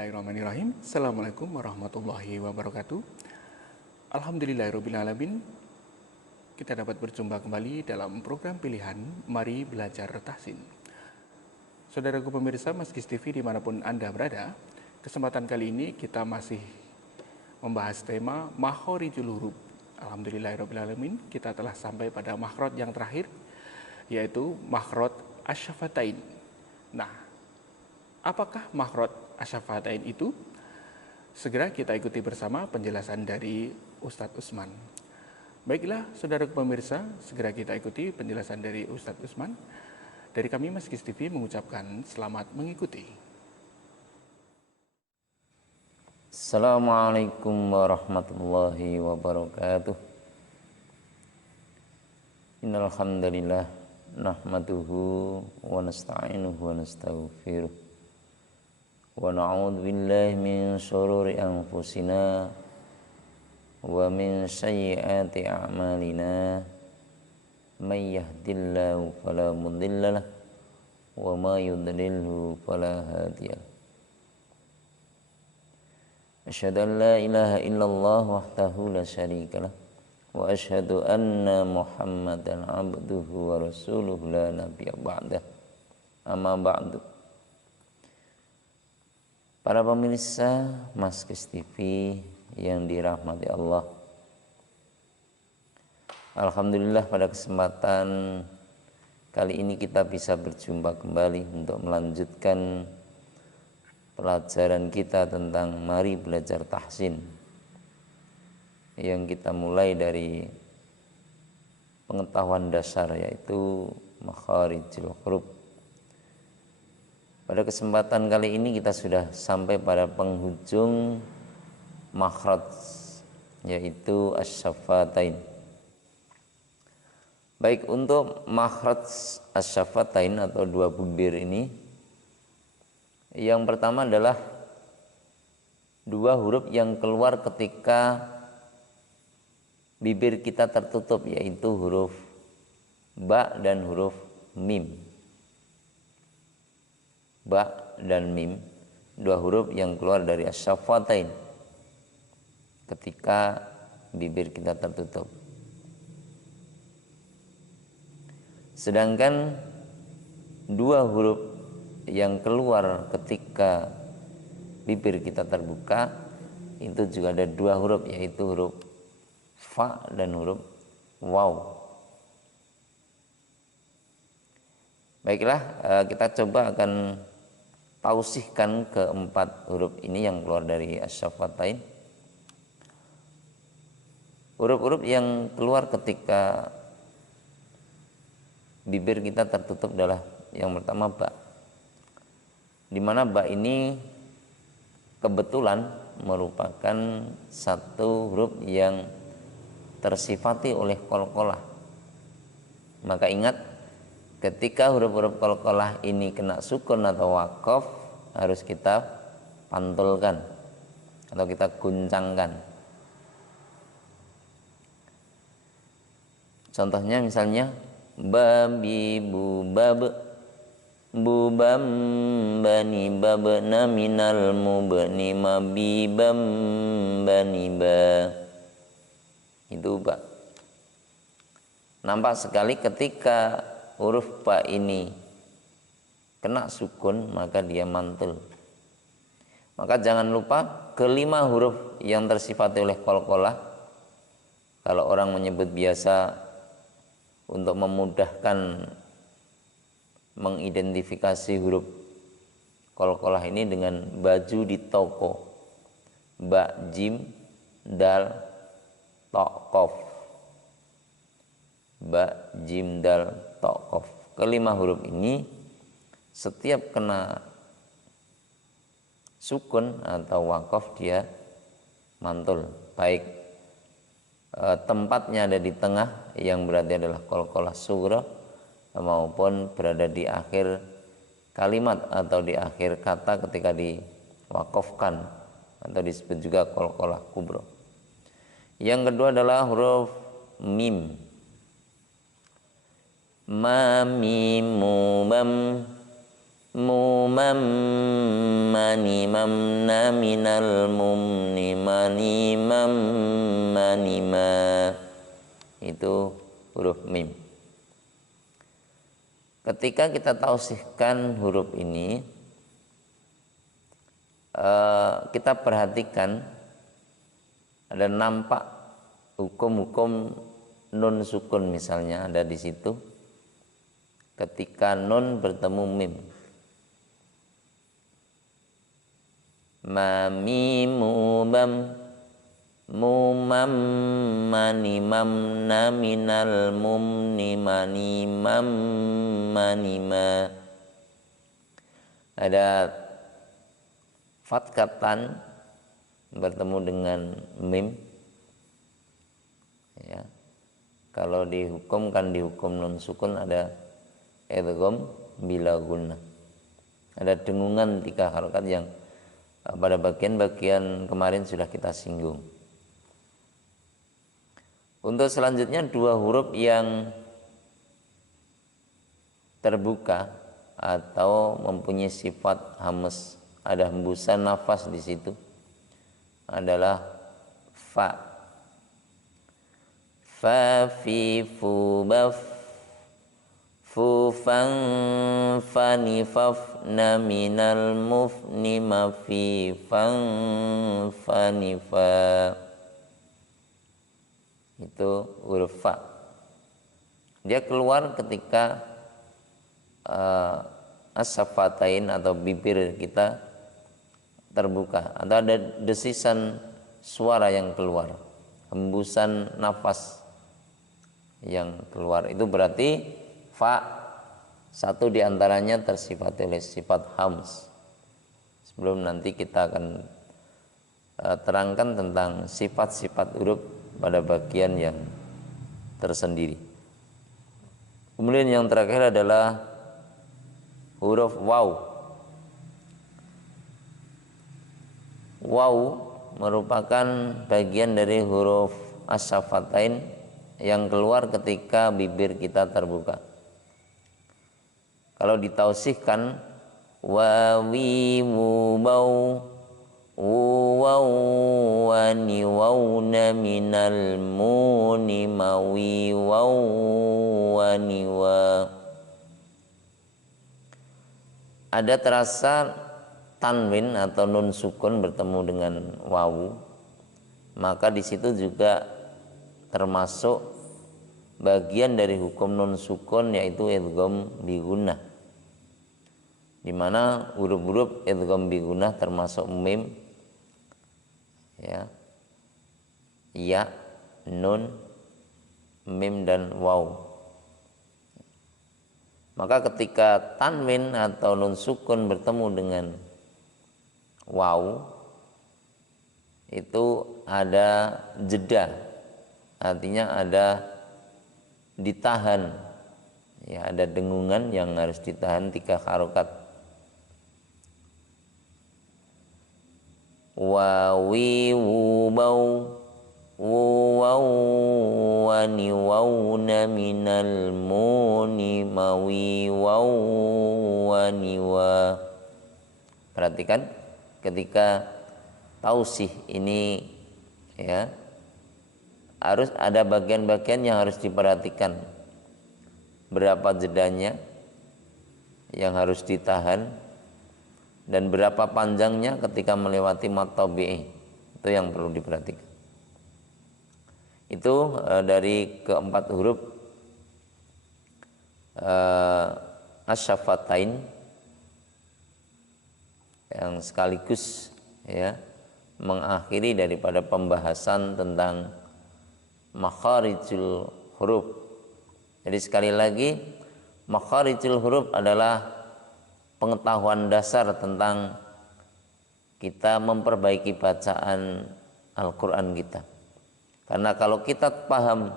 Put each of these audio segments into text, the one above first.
Bismillahirrahmanirrahim. Assalamualaikum warahmatullahi wabarakatuh. Alhamdulillahirrahmanirrahim. Kita dapat berjumpa kembali dalam program pilihan Mari Belajar Tahsin. Saudaraku pemirsa Maskis TV dimanapun Anda berada, kesempatan kali ini kita masih membahas tema Makhorijul Huruf. Alhamdulillahirrahmanirrahim. Kita telah sampai pada makhraj yang terakhir, yaitu makhraj asy-syafatain. Nah, apakah makhraj asy-syafatain itu? Segera kita ikuti bersama penjelasan dari Ustadz Usman. Baiklah, saudara pemirsa, segera kita ikuti penjelasan dari Ustadz Usman. Dari kami Maskis TV mengucapkan selamat mengikuti. Assalamualaikum warahmatullahi wabarakatuh. Innal hamdalillah nahmaduhu wa nasta'inuhu wa nastaghfiruh. Wa na'udzu billahi min shururi anfusina wa min sayyiati a'malina. May yahdihillahu fala mudilla lahu wa may yudlilhu fala hadiya lahu. Asyhadu an la ilaha illallah wahdahu la syarika lahu wa asyhadu anna Muhammadan abduhu wa rasuluhu la nabiyya ba'dah. Amma ba'du. Para pemirsa Maskis TV yang dirahmati Allah, alhamdulillah pada kesempatan kali ini kita bisa berjumpa kembali untuk melanjutkan pelajaran kita tentang Mari Belajar Tahsin, yang kita mulai dari pengetahuan dasar yaitu Makhorijul Huruf. Pada kesempatan kali ini kita sudah sampai pada penghujung makhraj, yaitu asy-syafatain. Baik, untuk makhraj asy-syafatain atau dua bibir ini, yang pertama adalah dua huruf yang keluar ketika bibir kita tertutup, yaitu huruf ba dan huruf mim. Ba dan mim, dua huruf yang keluar dari asy-syafatain ketika bibir kita tertutup. Sedangkan dua huruf yang keluar ketika bibir kita terbuka, itu juga ada dua huruf, yaitu huruf fa dan huruf waw. Baiklah, kita coba akan tausihkan keempat huruf ini yang keluar dari asy-syafatain. Huruf-huruf yang keluar ketika bibir kita tertutup adalah yang pertama ba, di mana ba ini kebetulan merupakan satu huruf yang tersifati oleh qalqalah. Maka ingat, ketika huruf-huruf qalqalah ini kena sukun atau waqaf, harus kita pantulkan atau kita guncangkan. Contohnya misalnya babi bubab bubam bani babna minal mubni mabibam bani ba. Itu ba. Nampak sekali ketika huruf ba ini kena sukun, maka dia mantul. Maka jangan lupa kelima huruf yang tersifati oleh qalqalah. Kalau orang menyebut biasa untuk memudahkan mengidentifikasi huruf qalqalah ini dengan baju di toko, ba, jim, dal, ta, qaf. Ba, jim, dal, ta, qaf. Kelima huruf ini setiap kena sukun atau waqaf dia mantul, baik tempatnya ada di tengah yang berarti adalah qalqalah sughra, maupun berada di akhir kalimat atau di akhir kata ketika diwaqafkan atau disebut juga qalqalah kubra. Yang kedua adalah huruf mim. Ma mimu bam mumam mani mamna minal mumni mani mam mani ma. Itu huruf mim. Ketika kita tausihkan huruf ini, kita perhatikan ada nampak hukum-hukum nun sukun misalnya ada di situ. Ketika nun bertemu mim, ma mimu bam mumam mani mamna minal mumni mani mam mani ma. Ada fatkatan bertemu dengan mim, ya. Kalau dihukumkan di hukum nun sukun ada idgham bila gunnah. Ada dengungan 3 harokat yang pada bagian-bagian kemarin sudah kita singgung. Untuk selanjutnya 2 huruf yang terbuka atau mempunyai sifat hamas, ada hembusan nafas di situ, adalah fa. Fa fi fu baf fu fan fani faf na minal mufni ma fi fan fani fa. Itu huruf fa. Dia keluar ketika as-safatain atau bibir kita terbuka atau ada desisan suara yang keluar, hembusan nafas yang keluar. Itu berarti fa satu diantaranya tersifat oleh sifat hams. Sebelum nanti kita akan terangkan tentang sifat-sifat huruf pada bagian yang tersendiri. Kemudian yang terakhir adalah huruf waw. Waw merupakan bagian dari huruf as-safatain yang keluar ketika bibir kita terbuka. Kalau ditausihkan wawi wubau waw wani wawna minal muni mawi waw wani wa. Ada terasa tanwin atau nun sukun bertemu dengan wawu, maka di situ juga termasuk bagian dari hukum nun sukun, yaitu idgham bi gunnah, di mana huruf-huruf idgham bi gunnah termasuk mim, ya, nun, mim dan waw. Maka ketika tanwin atau nun sukun bertemu dengan waw, itu ada jeda, artinya ada ditahan, ya, ada dengungan yang harus ditahan 3 harokat. Wawi wubau waw wani wawna minal muni mawi waw wani wa. Perhatikan ketika tausih ini, ya, harus ada bagian-bagian yang harus diperhatikan. Berapa jedanya yang harus ditahan dan berapa panjangnya ketika melewati mad tabi'i. Itu yang perlu diperhatikan. Itu dari keempat huruf asy-syafatain yang sekaligus, ya, mengakhiri daripada pembahasan tentang makharijul huruf. Jadi sekali lagi, makharijul huruf adalah pengetahuan dasar tentang kita memperbaiki bacaan Al-Quran kita. Karena kalau kita paham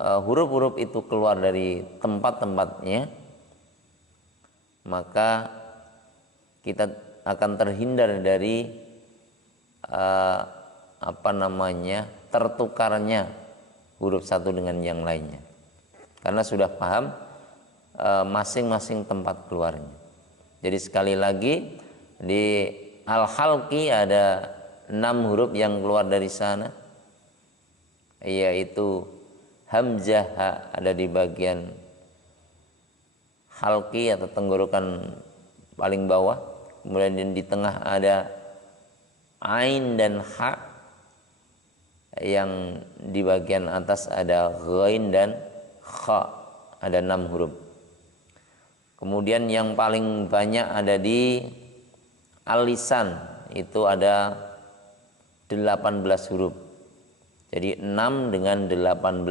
huruf-huruf itu keluar dari tempat-tempatnya, maka kita akan terhindar dari tertukarnya huruf satu dengan yang lainnya. Karena sudah paham masing-masing tempat keluarnya. Jadi sekali lagi di al-halqi ada 6 huruf yang keluar dari sana, yaitu hamzah ha ada di bagian halqi atau tenggorokan paling bawah, kemudian di tengah ada ain dan ha, yang di bagian atas ada ghain dan kha, ada 6 huruf. Kemudian yang paling banyak ada di al-lisan, itu ada 18 huruf. Jadi 6 dengan 18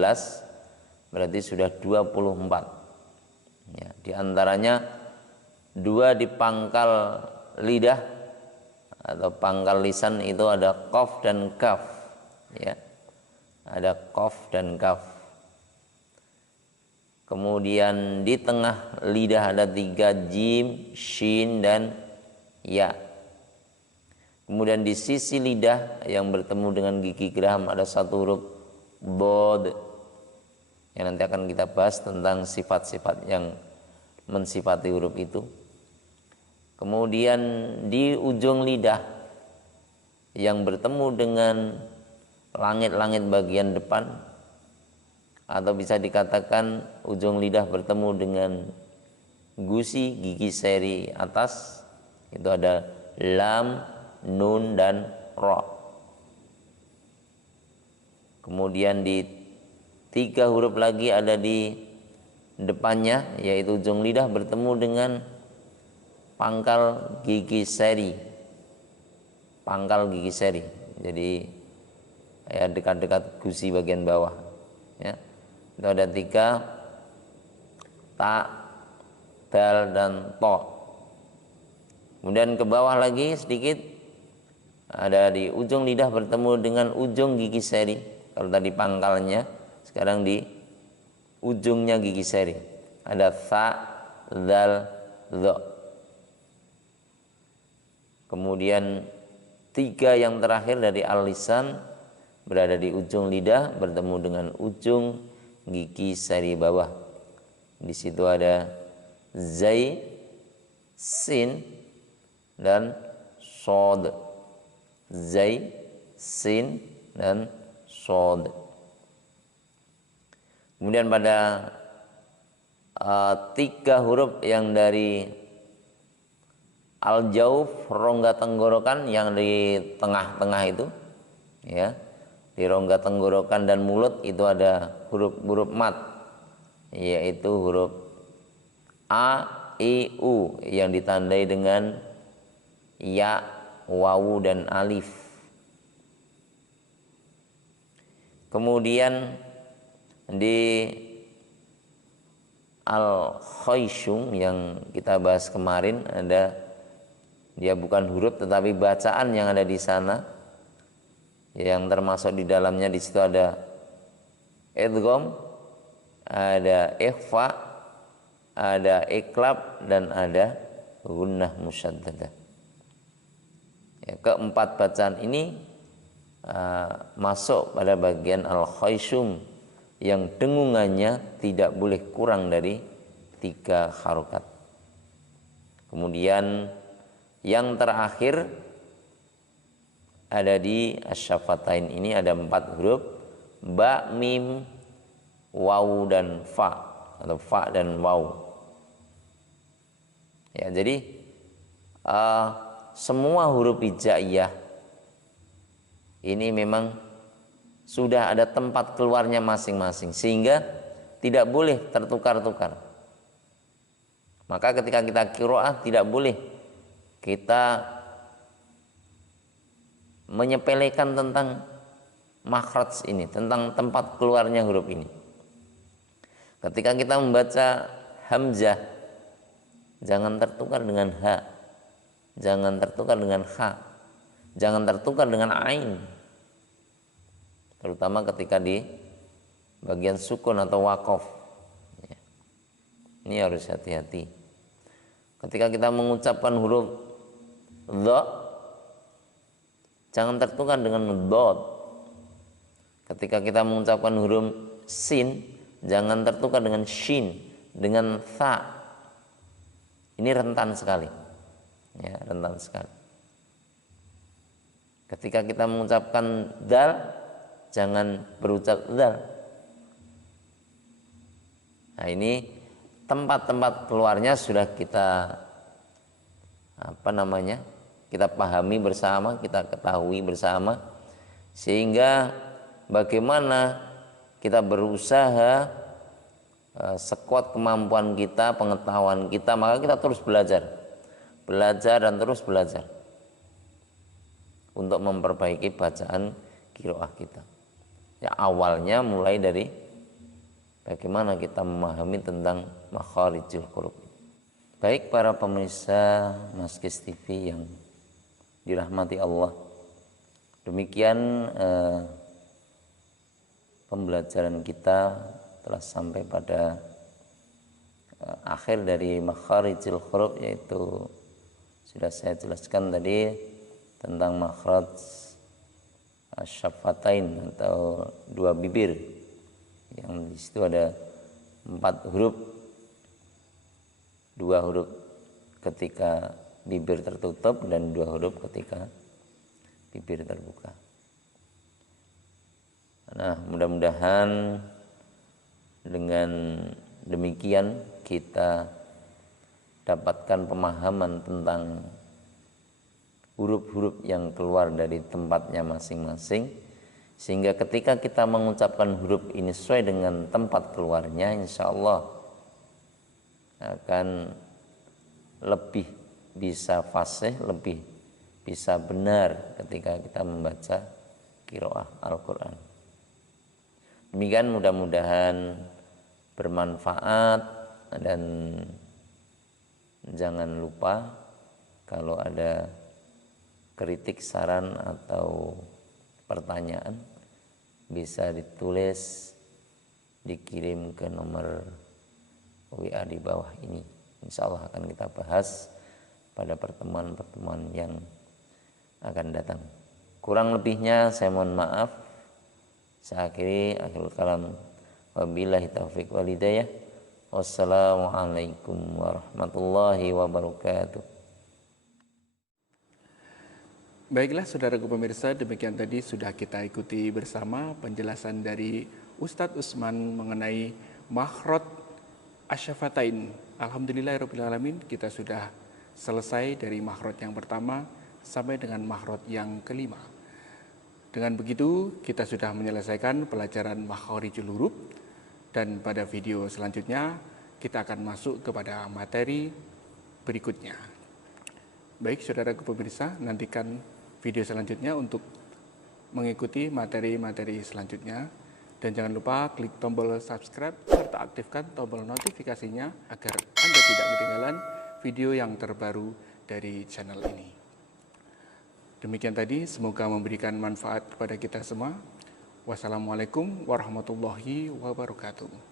berarti sudah 24. Ya, di antaranya 2 di pangkal lidah atau pangkal lisan, itu ada qaf dan kaf. Ya, ada qaf dan kaf. Kemudian di tengah lidah ada 3 jim, shin dan ya. Kemudian di sisi lidah yang bertemu dengan gigi geraham ada 1 huruf bod, yang nanti akan kita bahas tentang sifat-sifat yang mensifati huruf itu. Kemudian di ujung lidah yang bertemu dengan langit-langit bagian depan, atau bisa dikatakan ujung lidah bertemu dengan gusi gigi seri atas, itu ada lam, nun dan ra. Kemudian di 3 huruf lagi ada di depannya, yaitu ujung lidah bertemu dengan pangkal gigi seri. Pangkal gigi seri. Jadi ya dekat-dekat gusi bagian bawah. Ya. Itu ada 3, ta, dal dan to. Kemudian ke bawah lagi sedikit ada di ujung lidah bertemu dengan ujung gigi seri. Kalau tadi pangkalnya, sekarang di ujungnya gigi seri. Ada tha, dal, dho. Kemudian 3 yang terakhir dari al-lisan berada di ujung lidah bertemu dengan ujung gigi seri bawah. Di situ ada zai, sin dan sod. Zai, sin dan sod. Kemudian pada 3 huruf yang dari al-jauf, rongga tenggorokan yang di tengah-tengah itu, ya, di rongga tenggorokan dan mulut itu ada huruf-huruf mat, yaitu huruf a, i, u yang ditandai dengan ya, wawu dan alif. Kemudian di al-khayshum yang kita bahas kemarin, ada, dia bukan huruf tetapi bacaan yang ada di sana, yang termasuk di dalamnya. Di situ ada idgham, ada ikhfa, ada iklab dan ada gunnah musyaddadah. Ya, keempat bacaan ini masuk pada bagian al-khayshum yang dengungannya tidak boleh kurang dari 3 harokat. Kemudian yang terakhir ada di asyafatain ini ada 4 huruf, ba, mim, wawu dan fa, atau fa dan wawu. Ya, jadi semua huruf hijaiyah ini memang sudah ada tempat keluarnya masing-masing, sehingga tidak boleh tertukar-tukar. Maka ketika kita qiraah tidak boleh kita menyepelekan tentang makhraj ini, tentang tempat keluarnya huruf ini. Ketika kita membaca hamzah, jangan tertukar dengan ha, jangan tertukar dengan kha, jangan tertukar dengan ain, terutama ketika di bagian sukun atau waqaf. Ini harus hati-hati. Ketika kita mengucapkan huruf dha, jangan tertukar dengan dot. Ketika kita mengucapkan huruf sin, jangan tertukar dengan shin, dengan tha. Ini rentan sekali. Ya, rentan sekali. Ketika kita mengucapkan dal, jangan berucap dal. Nah, ini tempat-tempat keluarnya sudah kita kita pahami bersama, kita ketahui bersama, sehingga bagaimana kita berusaha sekuat kemampuan kita, pengetahuan kita, maka kita terus belajar dan terus belajar untuk memperbaiki bacaan qiraah kita. Ya, awalnya mulai dari bagaimana kita memahami tentang makharijul huruf. Baik para pemirsa Maskis TV yang dirahmati Allah, demikian pembelajaran kita telah sampai pada akhir dari makharijul huruf, yaitu sudah saya jelaskan tadi tentang makhraj syafatain atau dua bibir, yang di situ ada 4 huruf, 2 huruf ketika bibir tertutup dan 2 huruf ketika bibir terbuka. Nah, mudah-mudahan dengan demikian kita dapatkan pemahaman tentang huruf-huruf yang keluar dari tempatnya masing-masing, sehingga ketika kita mengucapkan huruf ini sesuai dengan tempat keluarnya, insya Allah akan lebih bisa fasih, lebih bisa benar ketika kita membaca qiraah Al-Quran. Demikian, mudah-mudahan bermanfaat, dan jangan lupa kalau ada kritik, saran atau pertanyaan bisa ditulis, dikirim ke nomor WA di bawah ini. Insya Allah akan kita bahas pada pertemuan-pertemuan yang akan datang. Kurang lebihnya saya mohon maaf. Saya akhiri, akhirul kalam. Wabillahi taufiq wal hidayah. Wassalamualaikum warahmatullahi wabarakatuh. Baiklah saudaraku pemirsa, demikian tadi sudah kita ikuti bersama penjelasan dari Ustadz Usman mengenai makhraj asyafatain. Alhamdulillahirrahmanirrahim, kita sudah selesai dari makhraj yang pertama sampai dengan makhraj yang kelima. Dengan begitu kita sudah menyelesaikan pelajaran makharijul huruf, dan pada video selanjutnya kita akan masuk kepada materi berikutnya. Baik saudaraku pemirsa, nantikan video selanjutnya untuk mengikuti materi-materi selanjutnya. Dan jangan lupa klik tombol subscribe serta aktifkan tombol notifikasinya agar Anda tidak ketinggalan video yang terbaru dari channel ini. Demikian tadi, semoga memberikan manfaat kepada kita semua. Wassalamualaikum warahmatullahi wabarakatuh.